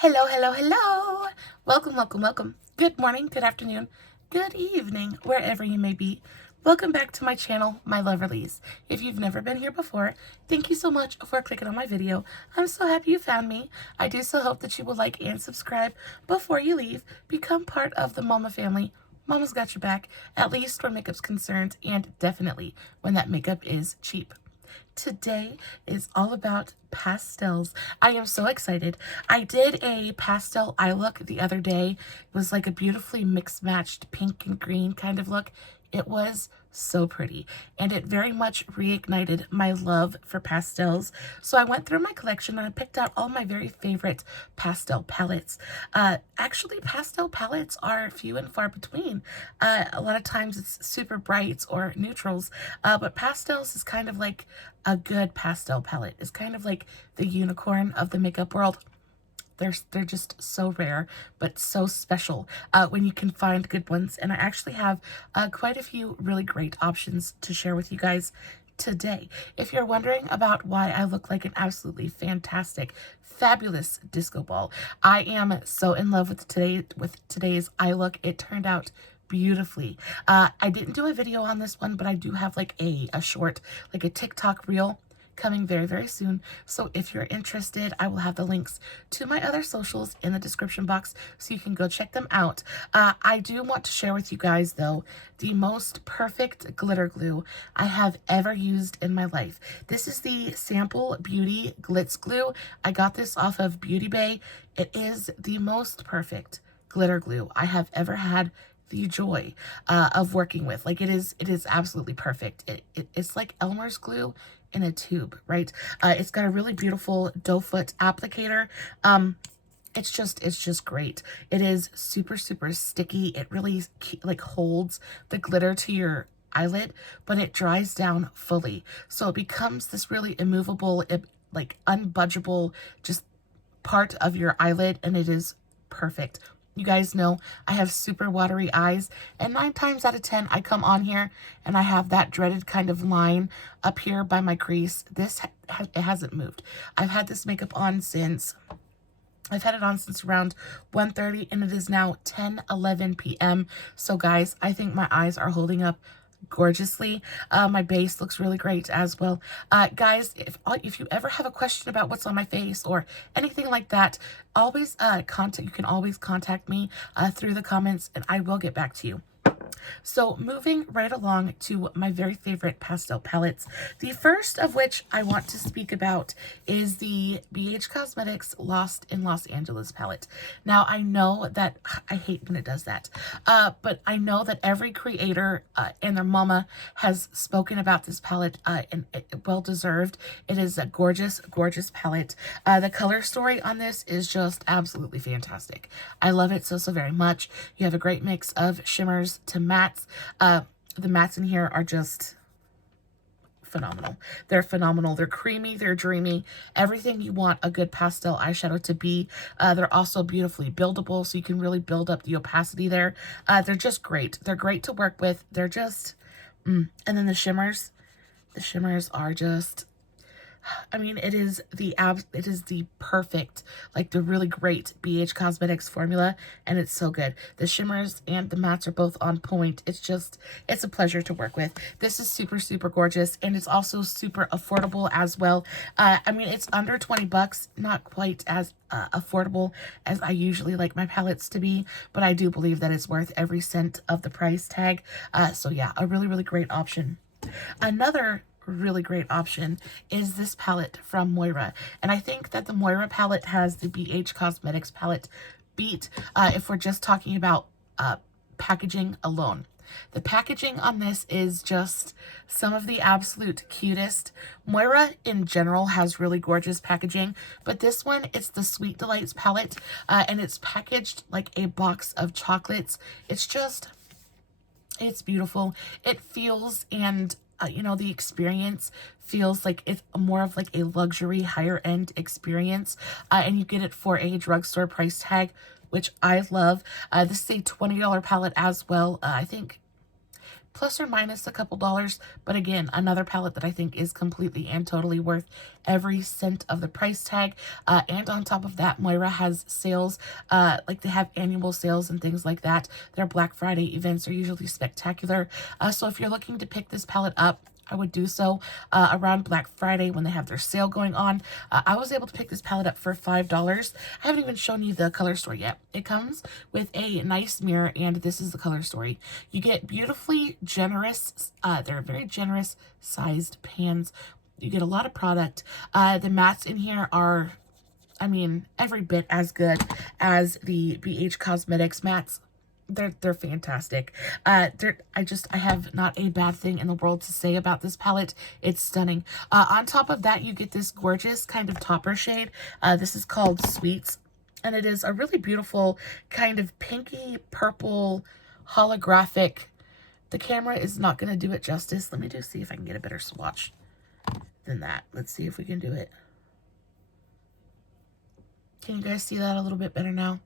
Hello, hello, hello. Welcome, welcome, welcome. Good morning, good afternoon, good evening, wherever you may be. Welcome back to my channel, my Loverlies. If you've never been here before, thank you so much for clicking on my video. I'm so happy you found me. I do so hope that you will like and subscribe before you leave. Become part of the Mama family. Mama's got your back, at least where makeup's concerned, and definitely when that makeup is cheap. Today is all about pastels. I am so excited. I did a pastel eye look the other day. It was like a beautifully mixed matched pink and green kind of look. It was so pretty, and it very much reignited my love for pastels. So I went through my collection and I picked out all my very favorite pastel palettes. Actually, pastel palettes are few and far between. A lot of times it's super brights or neutrals, but pastels is kind of like a good pastel palette. It's kind of like the unicorn of the makeup world. They're just so rare, but so special when you can find good ones. And I actually have quite a few really great options to share with you guys today. If you're wondering about why I look like an absolutely fantastic, fabulous disco ball, I am so in love with today's eye look. It turned out beautifully. I didn't do a video on this one, but I do have like a short, like a TikTok reel coming very, very soon. So if you're interested, I will have the links to my other socials in the description box so you can go check them out. I do want to share with you guys, though, the most perfect glitter glue I have ever used in my life. This is the Sample Beauty Glitz Glue. I got this off of Beauty Bay. It is the most perfect glitter glue I have ever had the joy of working with. Like, it is absolutely perfect. It's like Elmer's glue in a tube, right? It's got a really beautiful doe foot applicator. It's just great. It is super, super sticky. It really like holds the glitter to your eyelid, but it dries down fully. So it becomes this really immovable, like unbudgeable, just part of your eyelid, and it is perfect. You guys know I have super watery eyes, and 9 times out of 10 I come on here and I have that dreaded kind of line up here by my crease. This it hasn't moved. I've had this makeup on since around 1:30, and it is now 10:11 p.m. So guys, I think my eyes are holding up gorgeously. My base looks really great as well. Guys, if you ever have a question about what's on my face or anything like that, always you can always contact me through the comments, and I will get back to you. So moving right along to my very favorite pastel palettes, the first of which I want to speak about is the BH Cosmetics Lost in Los Angeles palette. Now, I know that I hate when it does that, but I know that every creator and their mama has spoken about this palette, and well deserved. It is a gorgeous, gorgeous palette. The color story on this is just absolutely fantastic. I love it so, so very much. You have a great mix of shimmers to mattes. The mattes in here are just phenomenal. They're phenomenal. They're creamy. They're dreamy. Everything you want a good pastel eyeshadow to be. They're also beautifully buildable, so you can really build up the opacity there. They're just great. They're great to work with. They're just, and then the shimmers are just, I mean, it is the perfect, like the really great BH Cosmetics formula, and it's so good. The shimmers and the mattes are both on point. It's a pleasure to work with. This is super, super gorgeous, and it's also super affordable as well. I mean, it's under 20 bucks, not quite as affordable as I usually like my palettes to be, but I do believe that it's worth every cent of the price tag. So yeah, a really, really great option. Another really great option is this palette from Moira, and I think that the Moira palette has the BH Cosmetics palette beat if we're just talking about packaging alone. The packaging on this is just some of the absolute cutest. Moira in general has really gorgeous packaging, but this one, it's the Sweet Delights palette, and it's packaged like a box of chocolates. It's beautiful. It feels, and you know, the experience feels like it's more of like a luxury, higher end experience, and you get it for a drugstore price tag, which I love. This is a $20 palette as well. I think plus or minus a couple dollars. But again, another palette that I think is completely and totally worth every cent of the price tag. And on top of that, Moira has sales, like they have annual sales and things like that. Their Black Friday events are usually spectacular. So if you're looking to pick this palette up, I would do so around Black Friday when they have their sale going on. I was able to pick this palette up for $5. I haven't even shown you the color story yet. It comes with a nice mirror, and this is the color story. You get beautifully generous, they're very generous sized pans. You get a lot of product. The mattes in here are, I mean, every bit as good as the BH Cosmetics mattes. They're fantastic. I have not a bad thing in the world to say about this palette. It's stunning. On top of that, you get this gorgeous kind of topper shade. This is called Sweets, and it is a really beautiful kind of pinky purple holographic. The camera is not going to do it justice. Let me just see if I can get a better swatch than that. Let's see if we can do it. Can you guys see that a little bit better now?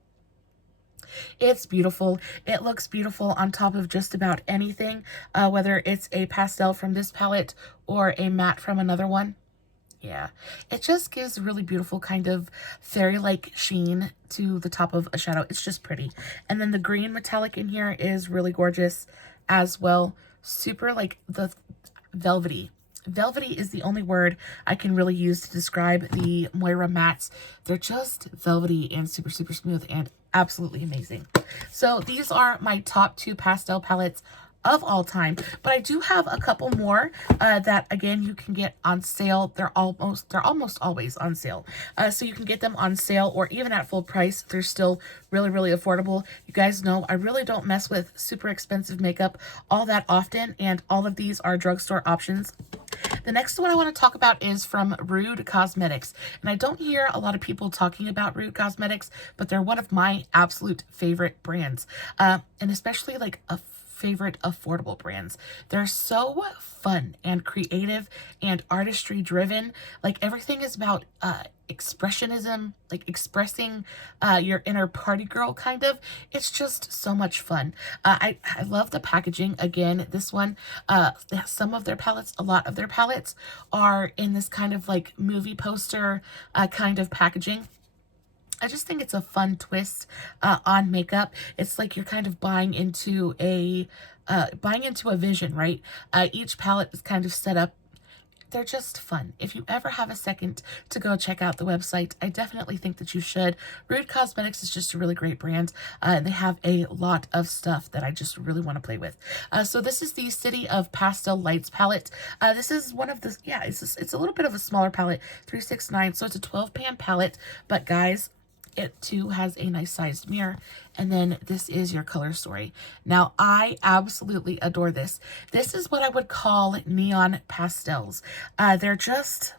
It's beautiful. It looks beautiful on top of just about anything, whether it's a pastel from this palette or a matte from another one. Yeah, it just gives a really beautiful kind of fairy-like sheen to the top of a shadow. It's just pretty. And then the green metallic in here is really gorgeous as well. Super like the velvety. Velvety is the only word I can really use to describe the Moira mattes. They're just velvety and super, super smooth and absolutely amazing. So these are my top 2 pastel palettes of all time, but I do have a couple more that again you can get on sale. They're almost always on sale, so you can get them on sale or even at full price. They're still really, really affordable. You guys know I really don't mess with super expensive makeup all that often, and all of these are drugstore options. The next one I want to talk about is from Rude Cosmetics, and I don't hear a lot of people talking about Rude Cosmetics, but they're one of my absolute favorite brands, and especially like a favorite affordable brands. They're so fun and creative and artistry driven. Like everything is about expressionism, like expressing your inner party girl kind of. It's just so much fun. I love the packaging. Again, this one, some of their palettes, a lot of their palettes are in this kind of like movie poster kind of packaging. I just think it's a fun twist on makeup. It's like you're kind of buying into a vision, right? Each palette is kind of set up. They're just fun. If you ever have a second to go check out the website, I definitely think that you should. Rude Cosmetics is just a really great brand. They have a lot of stuff that I just really want to play with. So this is the City of Pastel Lights palette. This is one of the, yeah, it's a little bit of a smaller palette, 369. So it's a 12 pan palette, but guys, it too has a nice sized mirror. And then this is your color story. Now, I absolutely adore this. This is what I would call neon pastels. They're just,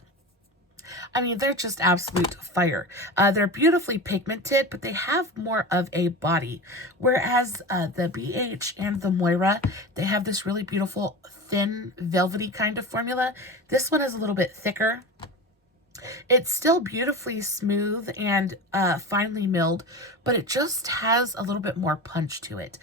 I mean, they're just absolute fire. They're beautifully pigmented, but they have more of a body. Whereas the BH and the Moira, they have this really beautiful, thin, velvety kind of formula. This one is a little bit thicker. It's still beautifully smooth and finely milled, but it just has a little bit more punch to it.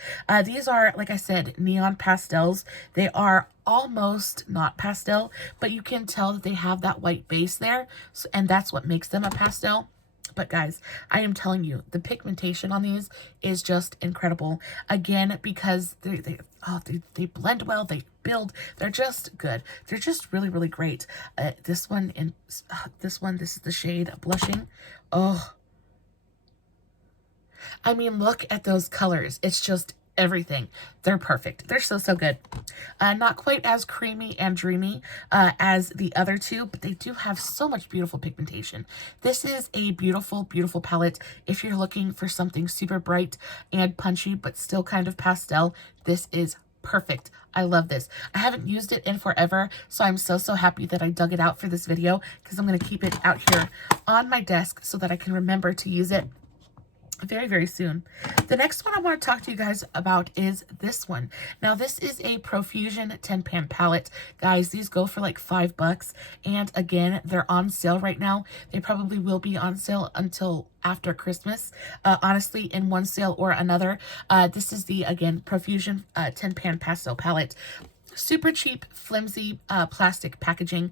These are, like I said, neon pastels. They are almost not pastel, but you can tell that they have that white base there, so, and that's what makes them a pastel. But guys, I am telling you, the pigmentation on these is just incredible. Again, because they blend well, they build, they're just good. They're just really, really great. This is the shade Blushing. Oh, I mean, look at those colors. It's just everything. They're perfect. They're so, so good. Not quite as creamy and dreamy as the other two, but they do have so much beautiful pigmentation. This is a beautiful, beautiful palette. If you're looking for something super bright and punchy, but still kind of pastel, this is perfect. I love this. I haven't used it in forever, so I'm so, so happy that I dug it out for this video, because I'm going to keep it out here on my desk so that I can remember to use it. very, very soon. The next one I want to talk to you guys about is this one. Now, this is a Profusion 10-pan palette. Guys, these go for like $5. And again, they're on sale right now. They probably will be on sale until after Christmas. Honestly, in one sale or another. This is the, again, Profusion 10-pan pastel palette. Super cheap, flimsy plastic packaging.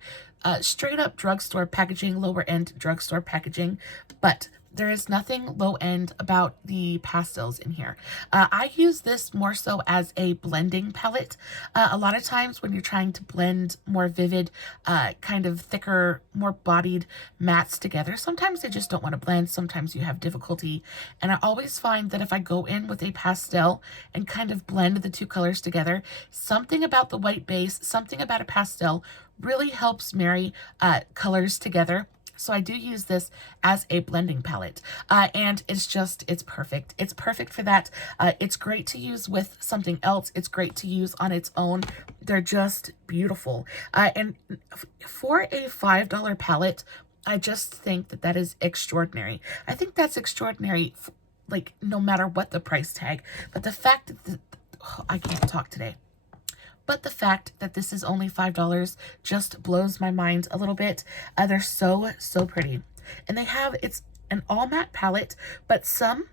Straight up drugstore packaging, lower end drugstore packaging. But there is nothing low end about the pastels in here. I use this more so as a blending palette. A lot of times when you're trying to blend more vivid, kind of thicker, more bodied mattes together, sometimes they just don't want to blend. Sometimes you have difficulty. And I always find that if I go in with a pastel and kind of blend the two colors together, something about the white base, something about a pastel really helps marry colors together. So I do use this as a blending palette, and it's perfect. It's perfect for that. It's great to use with something else. It's great to use on its own. They're just beautiful. And for a $5 palette, I just think that that is extraordinary. I think that's extraordinary, like, no matter what the price tag. But the fact that, I can't talk today. But the fact that this is only $5 just blows my mind a little bit. They're so, so pretty. And they have, it's an all matte palette, but some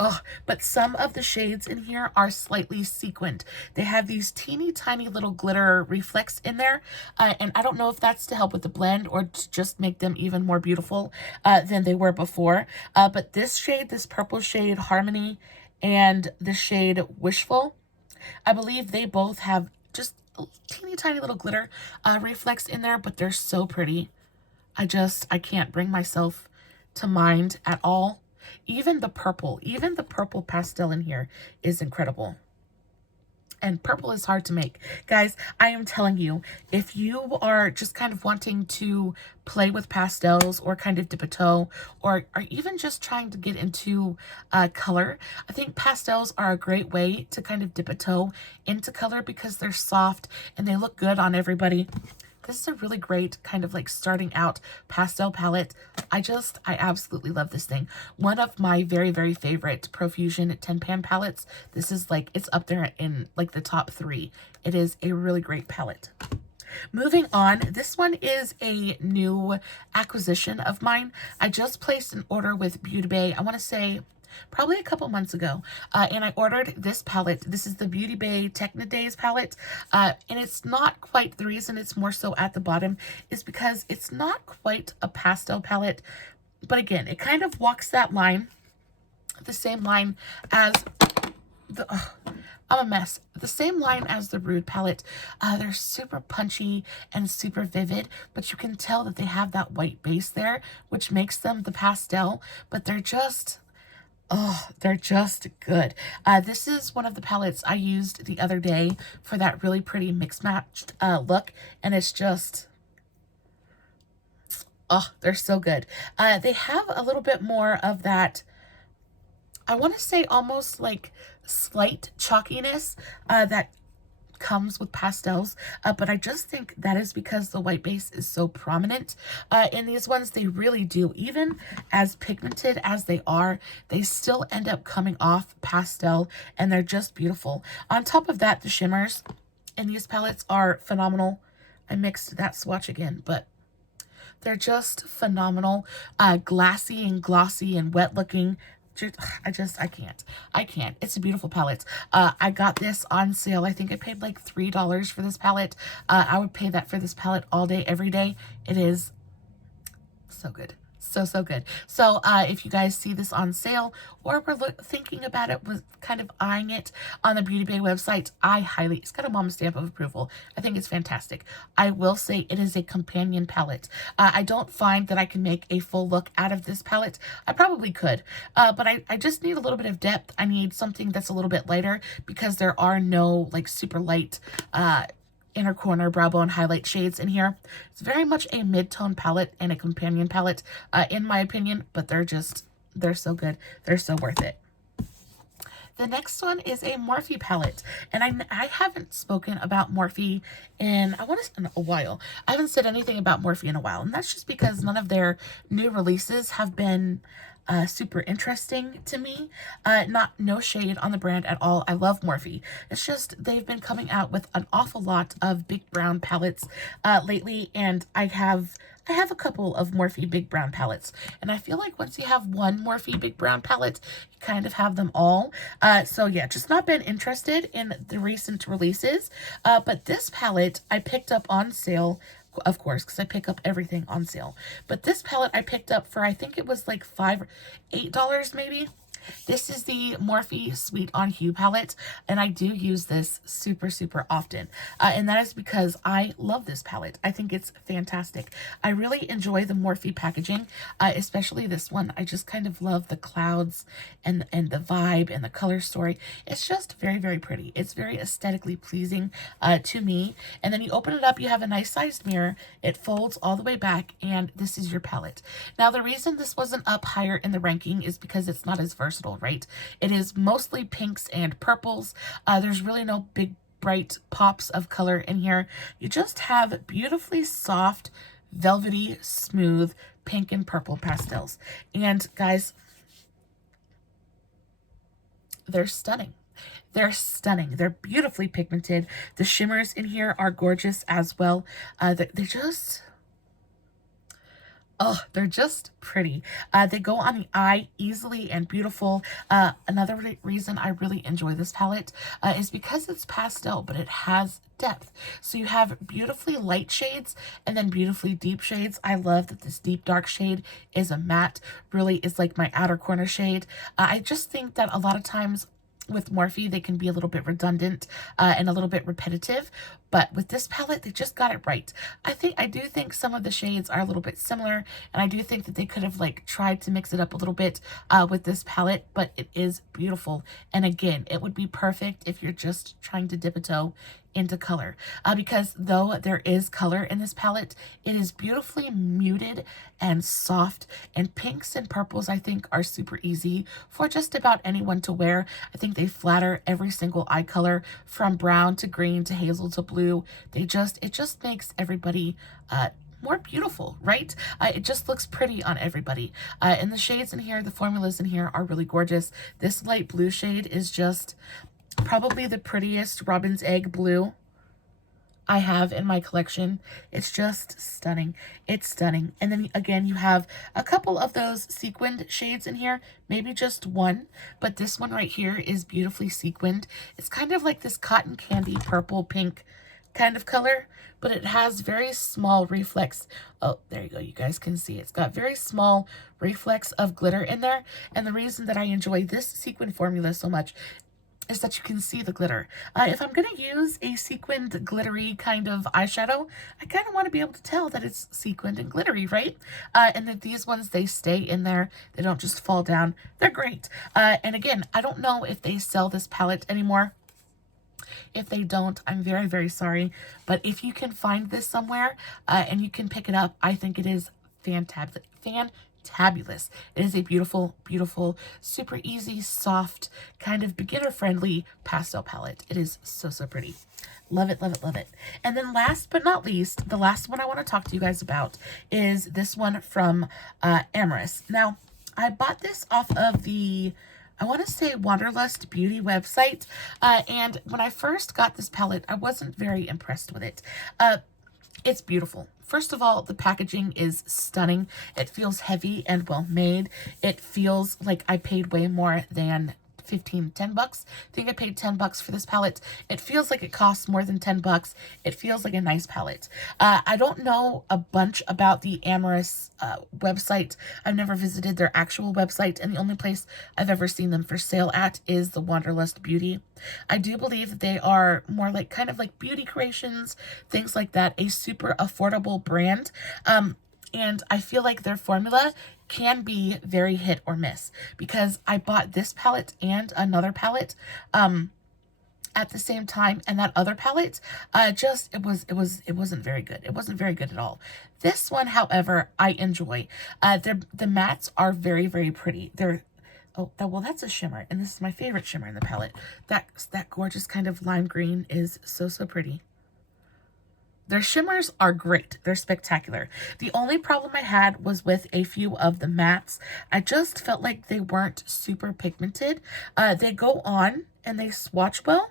of the shades in here are slightly sequined. They have these teeny tiny little glitter reflex in there. And I don't know if that's to help with the blend or to just make them even more beautiful than they were before. But this shade, this purple shade, Harmony, and the shade Wishful, I believe they both have just a teeny tiny little glitter reflex in there, but they're so pretty. I can't bring myself to mind at all. Even the purple pastel in here is incredible. And purple is hard to make. Guys, I am telling you, if you are just kind of wanting to play with pastels or kind of dip a toe, or even just trying to get into color, I think pastels are a great way to kind of dip a toe into color because they're soft and they look good on everybody. This is a really great kind of like starting out pastel palette. I absolutely love this thing. One of my very, very favorite Profusion 10-pan palettes. This is like, it's up there in like the top 3. It is a really great palette. Moving on, this one is a new acquisition of mine. I just placed an order with Beauty Bay, I want to say probably a couple months ago, and I ordered this palette. This is the Beauty Bay Technidaze palette, and it's not quite, the reason it's more so at the bottom is because it's not quite a pastel palette, but again, it kind of walks that line, the same line as the, I'm a mess. The same line as the Rude palette. They're super punchy and super vivid, but you can tell that they have that white base there, which makes them the pastel, but they're just, oh, they're just good. This is one of the palettes I used the other day for that really pretty mixed matched look, and it's just, oh, they're so good. They have a little bit more of that, I want to say almost like slight chalkiness that comes with pastels, but I just think that is because the white base is so prominent in these ones. They really do, even as pigmented as they are, they still end up coming off pastel, and they're just beautiful. On top of that, the shimmers in these palettes are phenomenal. I mixed that swatch again, but they're just phenomenal. Glassy and glossy and wet looking. I can't. It's a beautiful palette. I got this on sale. I think I paid like $3 for this palette. I would pay that for this palette all day, every day. It is so good. So good. So if you guys see this on sale, or were thinking about it, was kind of eyeing it on the Beauty Bay website, it's got a mom stamp of approval. I think it's fantastic. I will say it is a companion palette. I don't find that I can make a full look out of this palette. I probably could, but I just need a little bit of depth. I need something that's a little bit lighter because there are no like super light inner corner brow bone highlight shades in here. It's very much a mid-tone palette and a companion palette in my opinion, but they're so good. They're so worth it. The next one is a Morphe palette, and I haven't spoken about Morphe in a while. I haven't said anything about Morphe in a while, and that's just because none of their new releases have been super interesting to me. No shade on the brand at all. I love Morphe. It's just they've been coming out with an awful lot of big brown palettes lately, and I have a couple of Morphe big brown palettes, and I feel like once you have one Morphe big brown palette, you kind of have them all. So yeah, just not been interested in the recent releases. But this palette I picked up on sale, of course, because I pick up everything on sale. But this palette I picked up for, I think it was like $5 or $8 maybe. This is the Morphe Sweet on Hue palette, and I do use this super, super often. And that is because I love this palette. I think it's fantastic. I really enjoy the Morphe packaging, especially this one. I just kind of love the clouds and the vibe and the color story. It's just very, very pretty. It's very aesthetically pleasing to me. And then you open it up, you have a nice sized mirror. It folds all the way back, and this is your palette. Now, the reason this wasn't up higher in the ranking is because it's not as versatile, right? It is mostly pinks and purples. There's really no big bright pops of color in here. You just have beautifully soft, velvety, smooth pink and purple pastels. And guys, they're stunning. They're stunning. They're beautifully pigmented. The shimmers in here are gorgeous as well. They just... oh, they're just pretty. They go on the eye easily and beautiful. Another reason I really enjoy this palette is because it's pastel, but it has depth. So you have beautifully light shades and then beautifully deep shades. I love that this deep dark shade is a matte. Really is like my outer corner shade. I just think that a lot of times with Morphe, they can be a little bit redundant and a little bit repetitive, but with this palette, they just got it right. I do think some of the shades are a little bit similar, and I do think that they could have like tried to mix it up a little bit with this palette, but it is beautiful. And again, it would be perfect if you're just trying to dip a toe into color, because though there is color in this palette, it is beautifully muted and soft, and pinks and purples I think are super easy for just about anyone to wear. I think they flatter every single eye color from brown to green to hazel to blue. It just makes everybody more beautiful, right? It just looks pretty on everybody. And the shades in here, the formulas in here are really gorgeous. This light blue shade is just probably the prettiest Robin's Egg blue I have in my collection. It's just stunning. It's stunning. And then again, you have a couple of those sequined shades in here, maybe just one, but this one right here is beautifully sequined. It's kind of like this cotton candy purple pink kind of color, but it has very small reflex. Oh, there you go. You guys can see it's got very small reflex of glitter in there. And the reason that I enjoy this sequin formula so much is that you can see the glitter. If I'm going to use a sequined glittery kind of eyeshadow, I kind of want to be able to tell that it's sequined and glittery, right? And that these ones, they stay in there. They don't just fall down. They're great. And again, I don't know if they sell this palette anymore. If they don't, I'm very, very sorry. But if you can find this somewhere and you can pick it up, I think it is fantastic. Fantabulous. It is a beautiful, beautiful, super easy, soft, kind of beginner-friendly pastel palette. It is so, so pretty. Love it, love it, love it. And then last but not least, the last one I want to talk to you guys about is this one from Amorous. Now, I bought this off of the, I want to say, Wanderlust Beauty website. And when I first got this palette, I wasn't very impressed with it. It's beautiful. First of all, the packaging is stunning. It feels heavy and well made. It feels like I paid way more than $10 bucks. I think I paid $10 for this palette. It feels like it costs more than $10. It feels like a nice palette. I don't know a bunch about the Amorous website. I've never visited their actual website, and the only place I've ever seen them for sale at is the Wanderlust Beauty. I do believe that they are more like kind of like beauty creations, things like that, a super affordable brand. And I feel like their formula can be very hit or miss, because I bought this palette and another palette at the same time, and that other palette it wasn't very good. It wasn't very good at all. This one, however, I enjoy. The mattes are very, very pretty. They're well, that's a shimmer, and this is my favorite shimmer in the palette. That gorgeous kind of lime green is so, so pretty. Their shimmers are great. They're spectacular. The only problem I had was with a few of the mattes. I just felt like they weren't super pigmented. They go on and they swatch well.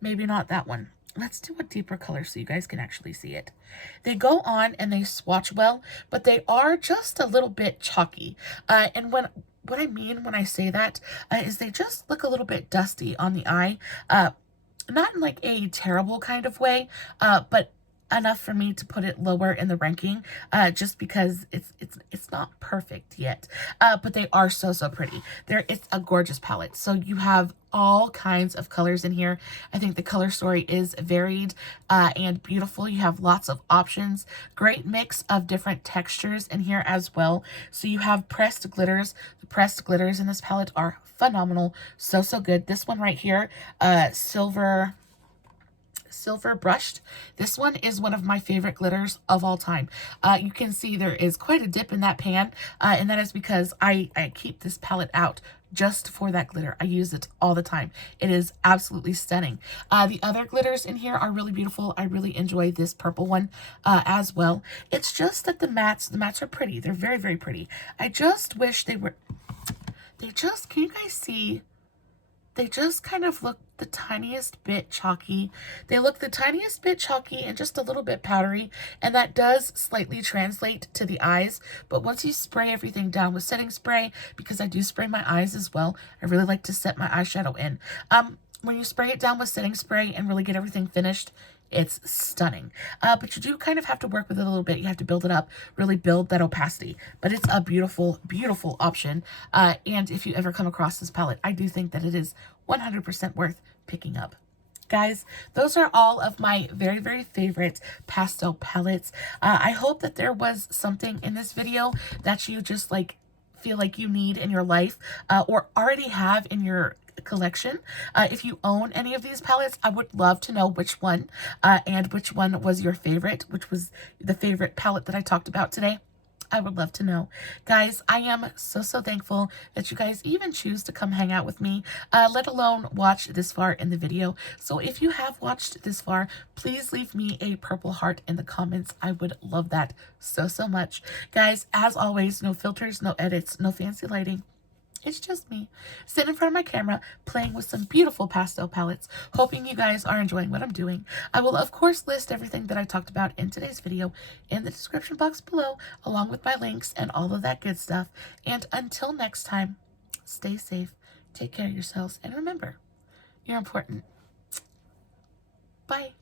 Maybe not that one. Let's do a deeper color so you guys can actually see it. They go on and they swatch well, but they are just a little bit chalky. And what I mean when I say that is they just look a little bit dusty on the eye. Not in like a terrible kind of way, but enough for me to put it lower in the ranking, just because it's not perfect yet. But they are so pretty. It's a gorgeous palette. So you have all kinds of colors in here. I think the color story is varied and beautiful. You have lots of options. Great mix of different textures in here as well. So you have pressed glitters. The pressed glitters in this palette are phenomenal. So good. This one right here, silver brushed. This one is one of my favorite glitters of all time. You can see there is quite a dip in that pan, and that is because I keep this palette out just for that glitter. I use it all the time. It is absolutely stunning. The other glitters in here are really beautiful. I really enjoy this purple one as well. It's just that the mattes are pretty. They're very pretty. I just wish can you guys see? They just kind of look the tiniest bit chalky. They look the tiniest bit chalky and just a little bit powdery, and that does slightly translate to the eyes. But once you spray everything down with setting spray, because I do spray my eyes as well, I really like to set my eyeshadow in. When you spray it down with setting spray and really get everything finished, it's stunning. But you do kind of have to work with it a little bit. You have to build it up, really build that opacity. But it's a beautiful option. And if you ever come across this palette, I do think that it is 100% worth picking up. Guys, those are all of my very favorite pastel palettes. I hope that there was something in this video that you just like feel like you need in your life, or already have in your collection. If you own any of these palettes, I would love to know which one, and which one was your favorite, which was the favorite palette that I talked about today. I would love to know. Guys, I am so thankful that you guys even choose to come hang out with me, let alone watch this far in the video. So if you have watched this far, please leave me a purple heart in the comments. I would love that so much. Guys, as always, no filters, no edits, no fancy lighting. It's just me sitting in front of my camera playing with some beautiful pastel palettes, hoping you guys are enjoying what I'm doing. I will, of course, list everything that I talked about in today's video in the description box below, along with my links and all of that good stuff. And until next time, stay safe, take care of yourselves, and remember, you're important. Bye.